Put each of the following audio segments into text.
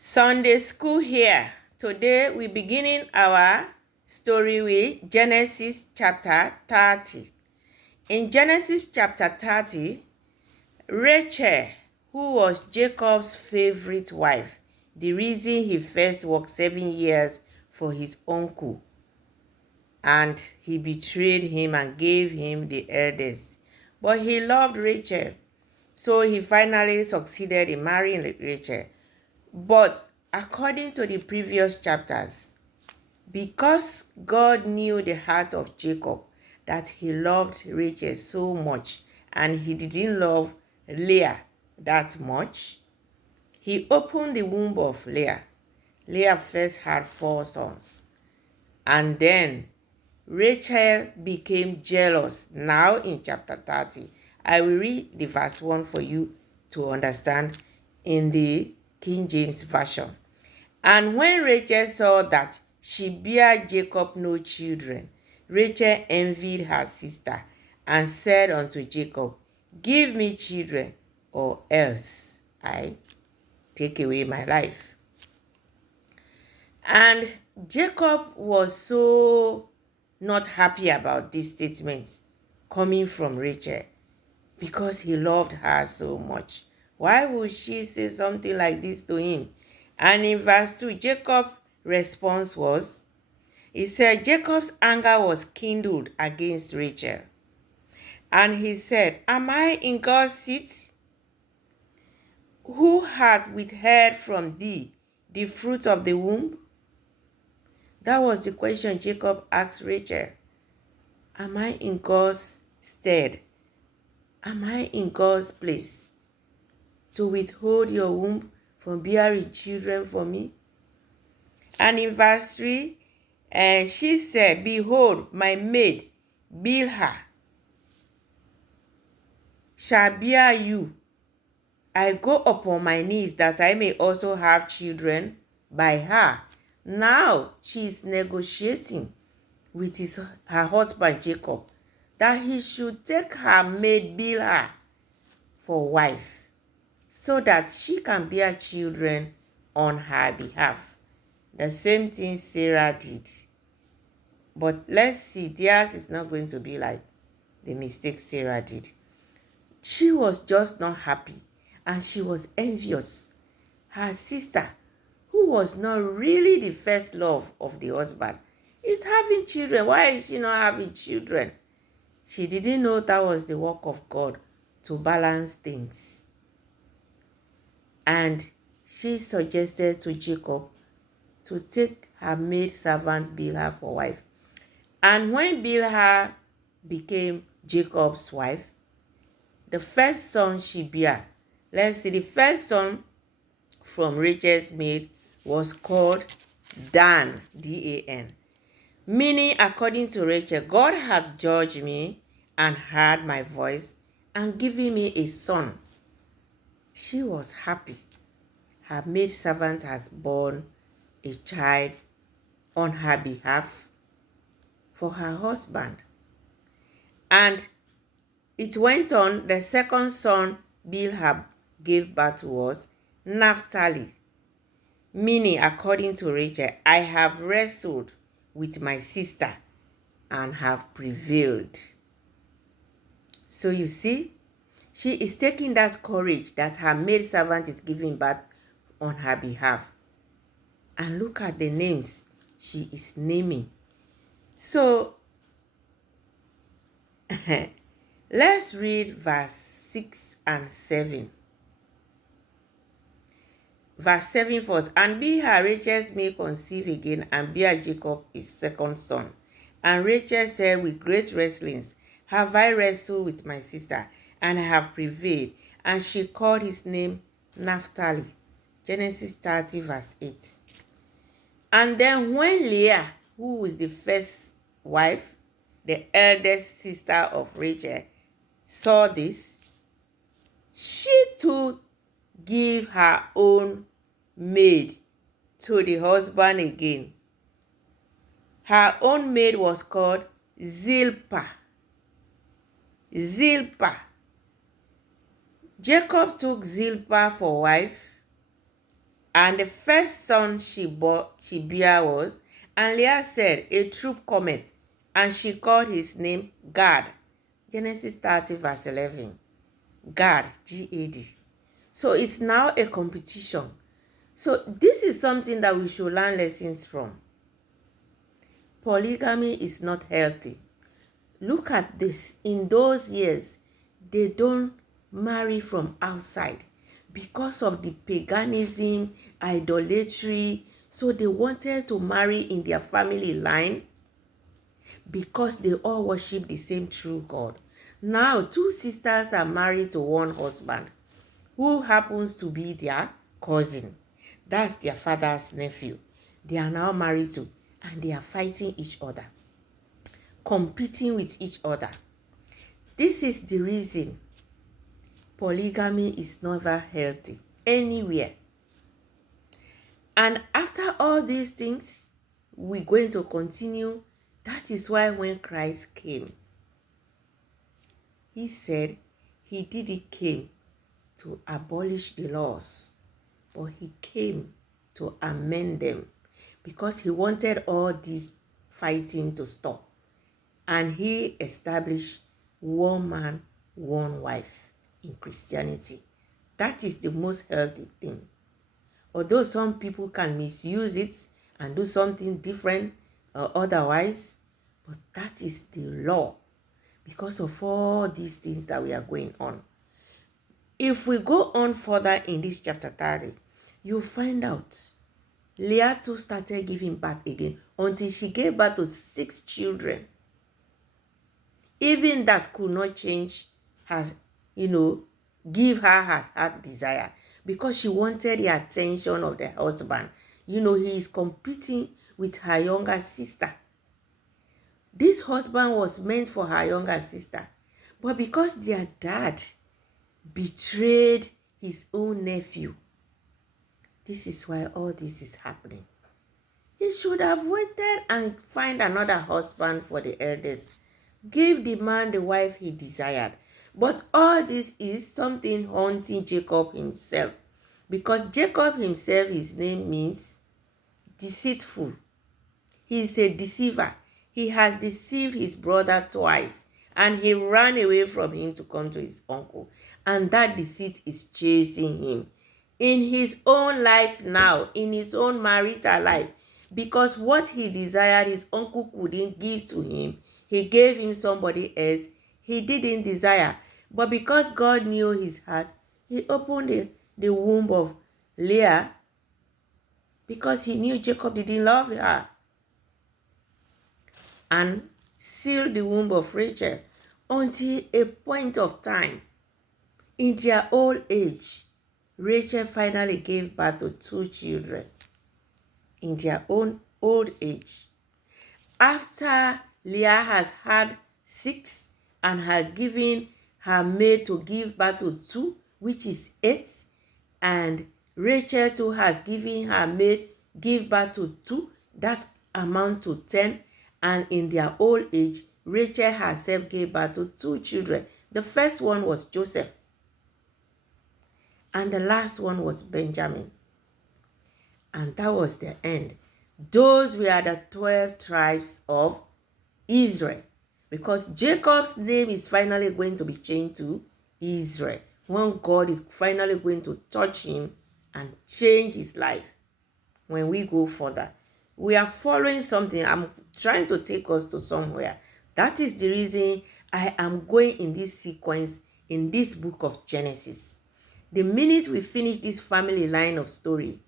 Sunday school here. Today we're beginning our story with Genesis chapter 30. In Genesis chapter 30, Rachel, who was Jacob's favorite wife, the reason he first worked 7 years for his uncle, and he betrayed him and gave him the eldest. But he loved Rachel, so he finally succeeded in marrying Rachel. But according to the previous chapters, because God knew the heart of Jacob, that he loved Rachel so much and he didn't love Leah that much, he opened the womb of Leah. Leah first had 4 sons. And then Rachel became jealous. Now in chapter 30, I will read the verse 1 for you to understand in the King James Version. And when Rachel saw that she bare Jacob no children, Rachel envied her sister and said unto Jacob, give me children, or else I take away my life. And Jacob was so not happy about this statement coming from Rachel because he loved her so much. Why would she say something like this to him? And in verse 2, Jacob's response was, he said, Jacob's anger was kindled against Rachel. And he said, am I in God's seat? Who hath withheld from thee the fruit of the womb? That was the question Jacob asked Rachel. Am I in God's stead? Am I in God's place to withhold your womb from bearing children for me? And in verse 3, she said, behold, my maid Bilhah shall bear you. I go upon my knees that I may also have children by her. Now she is negotiating with her husband Jacob that he should take her maid Bilhah for wife, so that she can bear children on her behalf. The same thing Sarah did. But let's see, theirs is not going to be like the mistake Sarah did. She was just not happy and she was envious. Her sister, who was not really the first love of the husband, is having children. Why is she not having children? She didn't know that was the work of God to balance things. And she suggested to Jacob to take her maid servant Bilhah for wife. And when Bilhah became Jacob's wife, the first son she bare, let's see, the first son from Rachel's maid was called Dan, D-A-N, meaning, according to Rachel, God had judged me and heard my voice and given me a son. She was happy. Her maid servant has born a child on her behalf for her husband. And it went on, the second son Bilhah gave birth to was Naphtali, meaning, according to Rachel, I have wrestled with my sister and have prevailed. So you see, she is taking that courage that her maid servant is giving birth on her behalf. And look at the names she is naming. So let's read verse 6 and 7. Verse 7 first. And Bilhah, Rachel's maid, conceived again and bare Jacob his second son. And Rachel said, with great wrestlings have I wrestled with my sister, and I have prevailed. And she called his name Naphtali. Genesis 30 verse 8. And then when Leah, who was the first wife, the eldest sister of Rachel, saw this, she too gave her own maid to the husband again. Her own maid was called Zilpah. Zilpah. Jacob took Zilpah for wife, And the first son she bare was, and Leah said, a troop cometh, and she called his name Gad. Genesis 30 verse 11. Gad, G-A-D. So it's now a competition. So this is something that we should learn lessons from. Polygamy is not healthy. Look at this. In those years, they don't marry from outside because of the paganism, idolatry. So they wanted to marry in their family line because they all worship the same true God. Now, two sisters are married to one husband who happens to be their cousin. That's their father's nephew. They are now married to, and they are fighting each other, competing with each other. This is the reason polygamy is never healthy anywhere. And after all these things, we're going to continue. That is why when Christ came, he said he didn't came to abolish the laws, but he came to amend them because he wanted all this fighting to stop. And he established one man, one wife in Christianity. That is the most healthy thing. Although some people can misuse it and do something different or otherwise, but that is the law because of all these things that we are going on. If we go on further in this chapter 30, you'll find out Leah too started giving birth again until she gave birth to 6 children. Even that could not change her, give her her heart desire because she wanted the attention of the husband. He is competing with her younger sister. This husband was meant for her younger sister, but because their dad betrayed his own nephew, this is why all this is happening. He should have waited and find another husband for the eldest. Give the man the wife he desired. But all this is something haunting Jacob himself. Because Jacob himself, his name means deceitful. He is a deceiver. He has deceived his brother twice. And he ran away from him to come to his uncle. And that deceit is chasing him in his own life now, in his own marital life. Because what he desired, his uncle couldn't give to him. He gave him somebody else he didn't desire. But because God knew his heart, he opened the womb of Leah because he knew Jacob didn't love her. And sealed the womb of Rachel until a point of time. In their old age, Rachel finally gave birth to 2 children. In their own old age. After Leah has had 6 and had given her maid to give birth to 2, which is 8, and Rachel too has given her maid give birth to 2, that amount to 10, and in their old age, Rachel herself gave birth to 2 children. The first one was Joseph, and the last one was Benjamin. And that was the end. Those were the 12 tribes of Israel. Because Jacob's name is finally going to be changed to Israel. When God is finally going to touch him and change his life. When we go further, we are following something. I'm trying to take us to somewhere. That is the reason I am going in this sequence in this book of Genesis. The minute we finish this family line of story,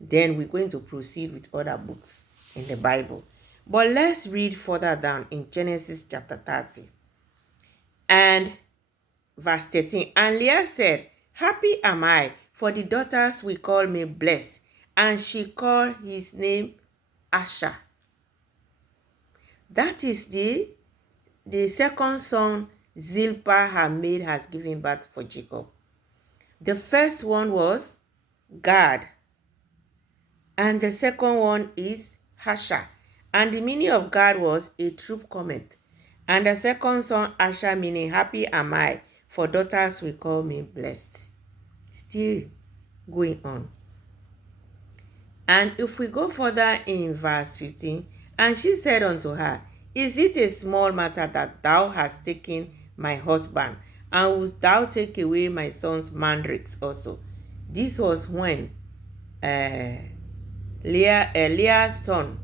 then we're going to proceed with other books in the Bible. But let's read further down in Genesis chapter 30 and verse 13. And Leah said, happy am I, for the daughters will call me blessed. And she called his name Asher. That is the second son Zilpah, her maid, has given birth for Jacob. The first one was Gad. And the second one is Asher. And the meaning of Gad was a troop cometh. And the second son Asher meaning happy am I, for daughters will call me blessed. Still going on. And if we go further in verse 15, and she said unto her, Is it a small matter that thou hast taken my husband, and wilt thou take away my son's mandrakes also? This was when Leah's son.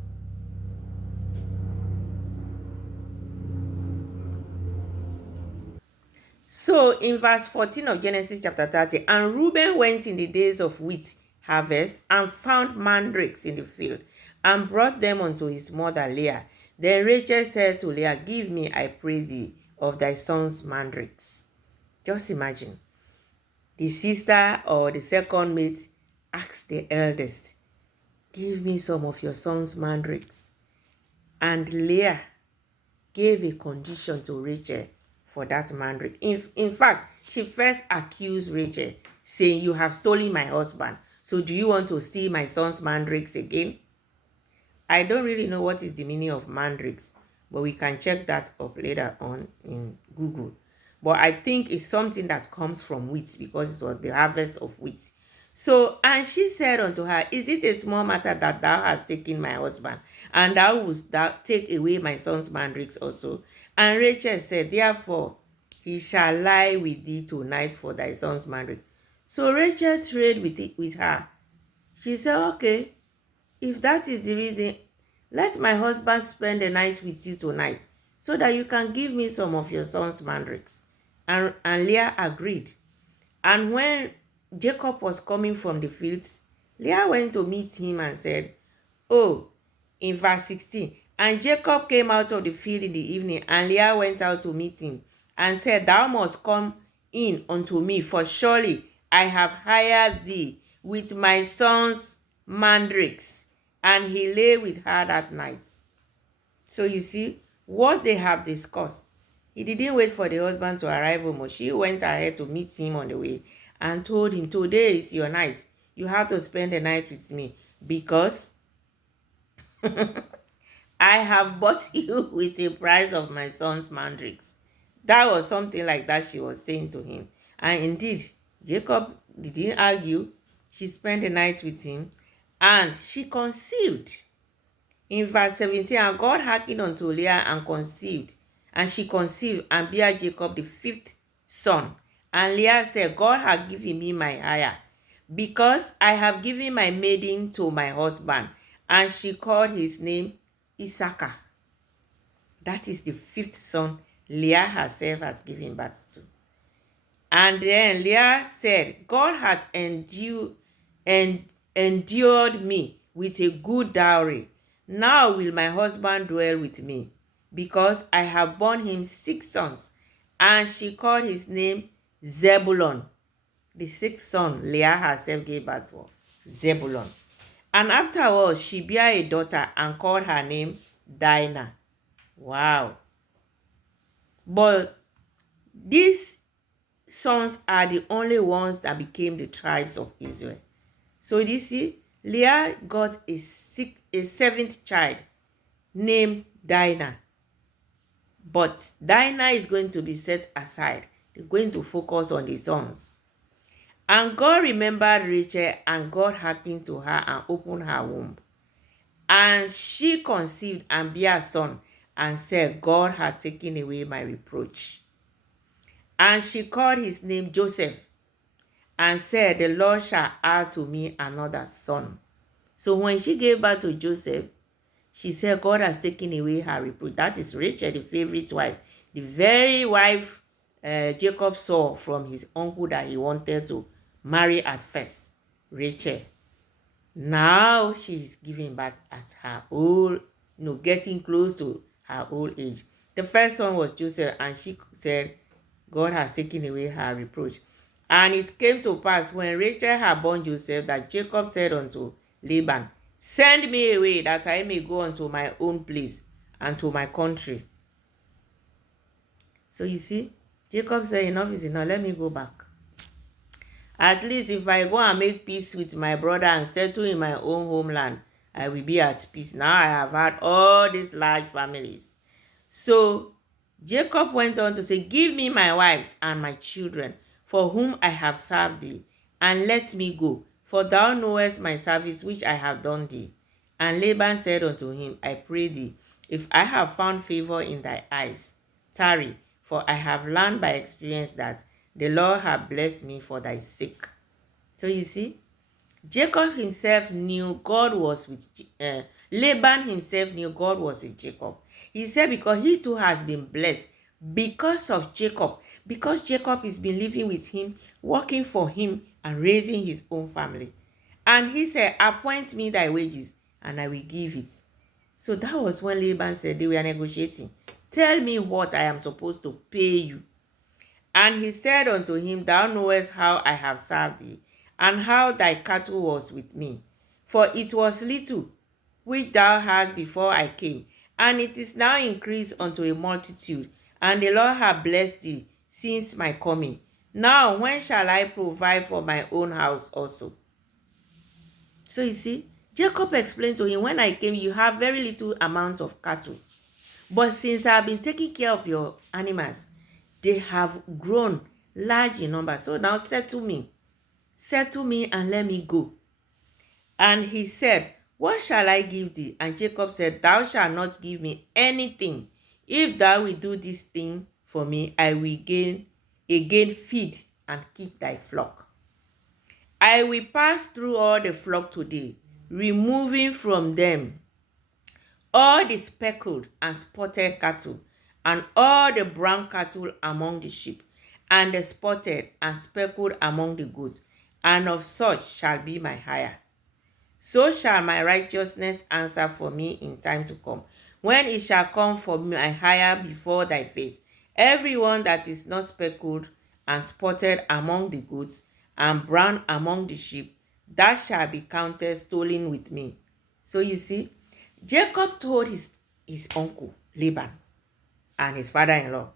So in verse 14 of Genesis chapter 30, and Reuben went in the days of wheat harvest and found mandrakes in the field and brought them unto his mother Leah. Then Rachel said to Leah, Give me, I pray thee, of thy son's mandrakes. Just imagine. The sister or the second mate asked the eldest, Give me some of your son's mandrakes. And Leah gave a condition to Rachel for that mandrake. In fact, she first accused Rachel, saying, You have stolen my husband. So do you want to steal my son's mandrakes again? I don't really know what is the meaning of mandrakes, but we can check that up later on in Google. But I think it's something that comes from wheat, because it was the harvest of wheat. So, and she said unto her, Is it a small matter that thou hast taken my husband, and thou wouldst thou take away my son's mandrakes also? And Rachel said, Therefore he shall lie with thee tonight for thy son's mandrake. So Rachel traded with her. She said, Okay, if that is the reason, let my husband spend the night with you tonight, so that you can give me some of your son's mandrakes. And Leah agreed. And when Jacob was coming from the fields, Leah went to meet him and said, Oh, in verse 16, and Jacob came out of the field in the evening, and Leah went out to meet him, and said, Thou must come in unto me, for surely I have hired thee with my son's mandrakes. And he lay with her that night. So you see, what they have discussed, he didn't wait for the husband to arrive home, or she went ahead to meet him on the way and told him, Today is your night. You have to spend the night with me, because I have bought you with the price of my son's mandrakes. That was something like that she was saying to him. And indeed, Jacob didn't argue. She spent the night with him, and she conceived. In verse 17, and God hearkened unto Leah and conceived, and she conceived and bare Jacob the 5th son. And Leah said, God hath given me my hire, because I have given my maiden to my husband. And she called his name Issachar. That is the 5th son Leah herself has given birth to. And then Leah said, God hath endured me with a good dowry. Now will my husband dwell with me, because I have borne him 6 sons. And she called his name Zebulun. The 6th son Leah herself gave birth to, Zebulun. And afterwards she bare a daughter and called her name Dinah. Wow. But these sons are the only ones that became the tribes of Israel. So you see, Leah got a 7th child named Dinah. But Dinah is going to be set aside. They're going to focus on the sons. And God remembered Rachel, and God hearkened to her and opened her womb. And she conceived and bare a son, and said, God had taken away my reproach. And she called his name Joseph, and said, The Lord shall add to me another son. So when she gave birth to Joseph, she said, God has taken away her reproach. That is Rachel, the favorite wife, the very wife Jacob saw from his uncle that he wanted to marry at first, Rachel. Now she is giving birth at her old, getting close to her old age. The first one was Joseph, and she said, God has taken away her reproach. And it came to pass, when Rachel had born Joseph, that Jacob said unto Laban, Send me away, that I may go unto my own place and to my country. So you see, Jacob said, Enough is enough, let me go back. At least if I go and make peace with my brother and settle in my own homeland, I will be at peace. Now I have had all these large families. So Jacob went on to say, Give me my wives and my children, for whom I have served thee, and let me go. for thou knowest my service which I have done thee. And Laban said unto him, I pray thee, if I have found favor in thy eyes, tarry, for I have learned by experience that the Lord hath blessed me for thy sake. So you see, Jacob himself knew God was with Laban himself knew God was with Jacob. He said because he too has been blessed because of Jacob, because Jacob has been living with him, working for him, and raising his own family. And he said, appoint me thy wages, and I will give it. So that was when Laban said they were negotiating. Tell me what I am supposed to pay you. And he said unto him, thou knowest how I have served thee, and how thy cattle was with me. For it was little which thou hadst before I came, and it is now increased unto a multitude, and the Lord hath blessed thee since my coming. Now when shall I provide for my own house also? So you see, Jacob explained to him, when I came, you have very little amount of cattle. But since I have been taking care of your animals, they have grown large in number. So now settle me and let me go. And he said, what shall I give thee? And Jacob said, thou shalt not give me anything. If thou wilt do this thing for me, I will again feed and keep thy flock. I will pass through all the flock today, removing from them all the speckled and spotted cattle, and all the brown cattle among the sheep, and the spotted and speckled among the goats, and of such shall be my hire. So shall my righteousness answer for me in time to come, when it shall come for my hire before thy face. Everyone that is not speckled and spotted among the goats, and brown among the sheep, that shall be counted stolen with me. So you see, Jacob told his uncle Laban and his father-in-law,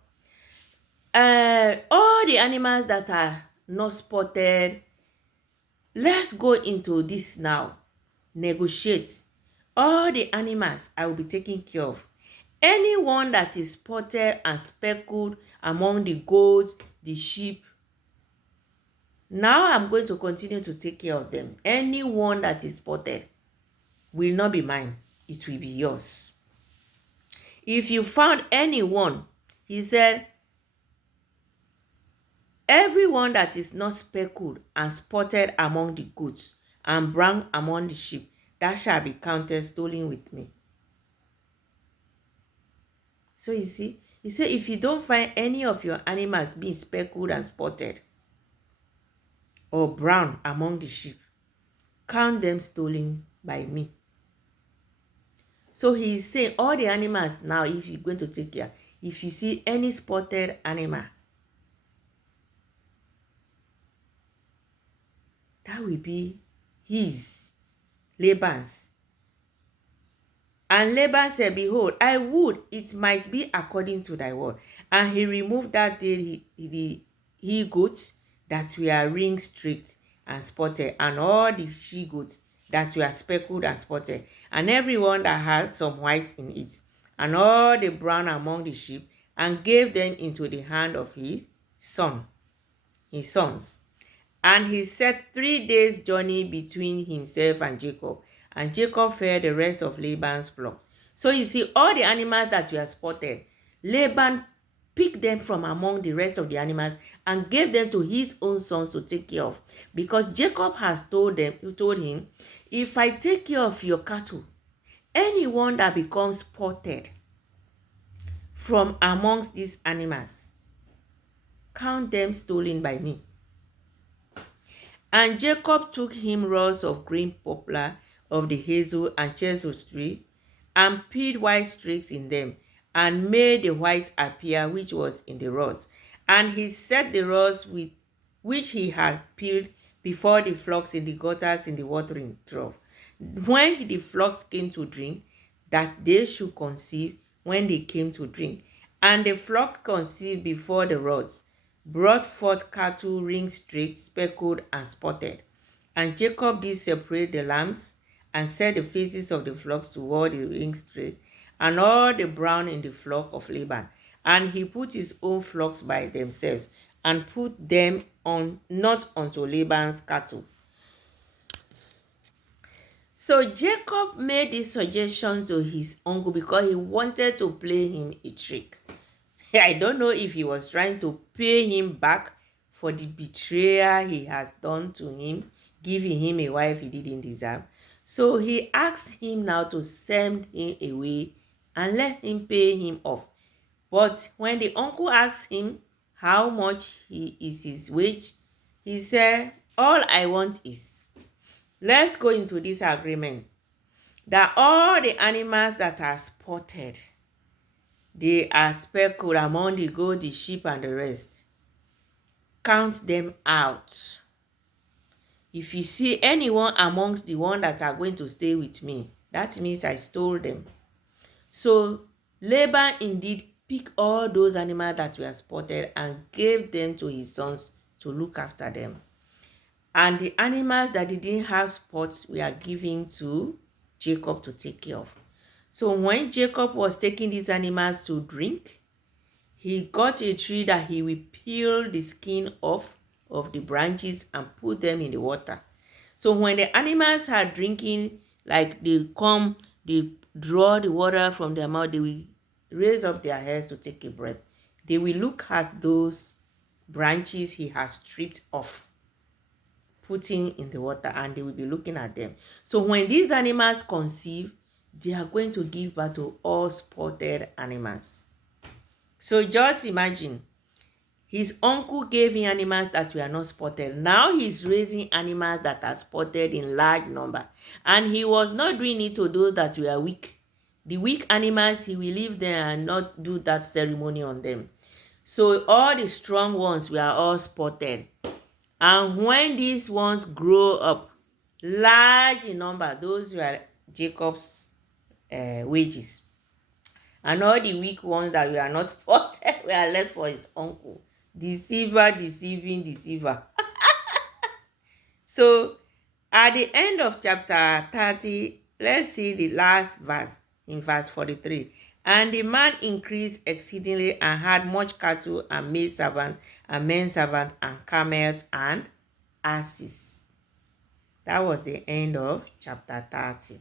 all the animals that are not spotted, let's go into this now. Negotiate. All the animals I will be taking care of. Anyone that is spotted and speckled among the goats, the sheep, now I'm going to continue to take care of them. Anyone that is spotted will not be mine. It will be yours. If you found anyone, he said, everyone that is not speckled and spotted among the goats and brown among the sheep, that shall be counted stolen with me. So you see, he said, if you don't find any of your animals being speckled and spotted or brown among the sheep, count them stolen by me. So he is saying all the animals now, if you're going to take care, if you see any spotted animal, that will be his, Laban's. And Laban said, behold, I would it might be according to thy word. And he removed that day the he goats that were ring-streaked and spotted, and all the she goats that were speckled and spotted, and everyone that had some white in it, and all the brown among the sheep, and gave them into the hand of his sons. And he set 3 days' journey between himself and Jacob fed the rest of Laban's flocks. So you see, all the animals that were spotted, Laban picked them from among the rest of the animals and gave them to his own sons to take care of. Because Jacob has told him, if I take care of your cattle, anyone that becomes spotted from amongst these animals, count them stolen by me. And Jacob took him rods of green poplar, of the hazel and chesil tree, and peeled white streaks in them, and made the white appear which was in the rods. And he set the rods which he had peeled before the flocks in the gutters in the watering trough, when the flocks came to drink, that they should conceive when they came to drink. And the flock conceived before the rods, brought forth cattle ring-streaked, speckled, and spotted. And Jacob did separate the lambs, and set the faces of the flocks toward the ring-streaked, and all the brown in the flock of Laban. And he put his own flocks by themselves, and put them on not unto Laban's cattle. So Jacob made this suggestion to his uncle because he wanted to play him a trick. I don't know if he was trying to pay him back for the betrayal he has done to him, giving him a wife he didn't deserve. So he asked him now to send him away and let him pay him off. But when the uncle asked him how much is his wage, he said, all I want is, let's go into this agreement that all the animals that are spotted, they are speckled among the goat, the sheep, and the rest. Count them out. If you see anyone amongst the ones that are going to stay with me, that means I stole them. So Laban indeed picked all those animals that were spotted and gave them to his sons to look after them. And the animals that didn't have spots were given to Jacob to take care of. So when Jacob was taking these animals to drink, he got a tree that he will peel the skin off of the branches and put them in the water. So when the animals are drinking, like they come, they draw the water from their mouth, they will raise up their heads to take a breath. They will look at those branches he has stripped off, putting in the water, and they will be looking at them. So when these animals conceive, they are going to give birth to all spotted animals. So just imagine, his uncle gave him animals that were not spotted. Now he's raising animals that are spotted in large number. And he was not doing it to those that were weak. The weak animals, he will leave them and not do that ceremony on them. So all the strong ones were all spotted. And when these ones grow up, large in number, those were Jacob's wages. And all the weak ones that were not spotted were left for his uncle. Deceiver, deceiving, deceiver. So at the end of chapter 30, let's see the last verse in verse 43. And the man increased exceedingly and had much cattle and maid servants and men servants and camels and asses. That was the end of chapter 30.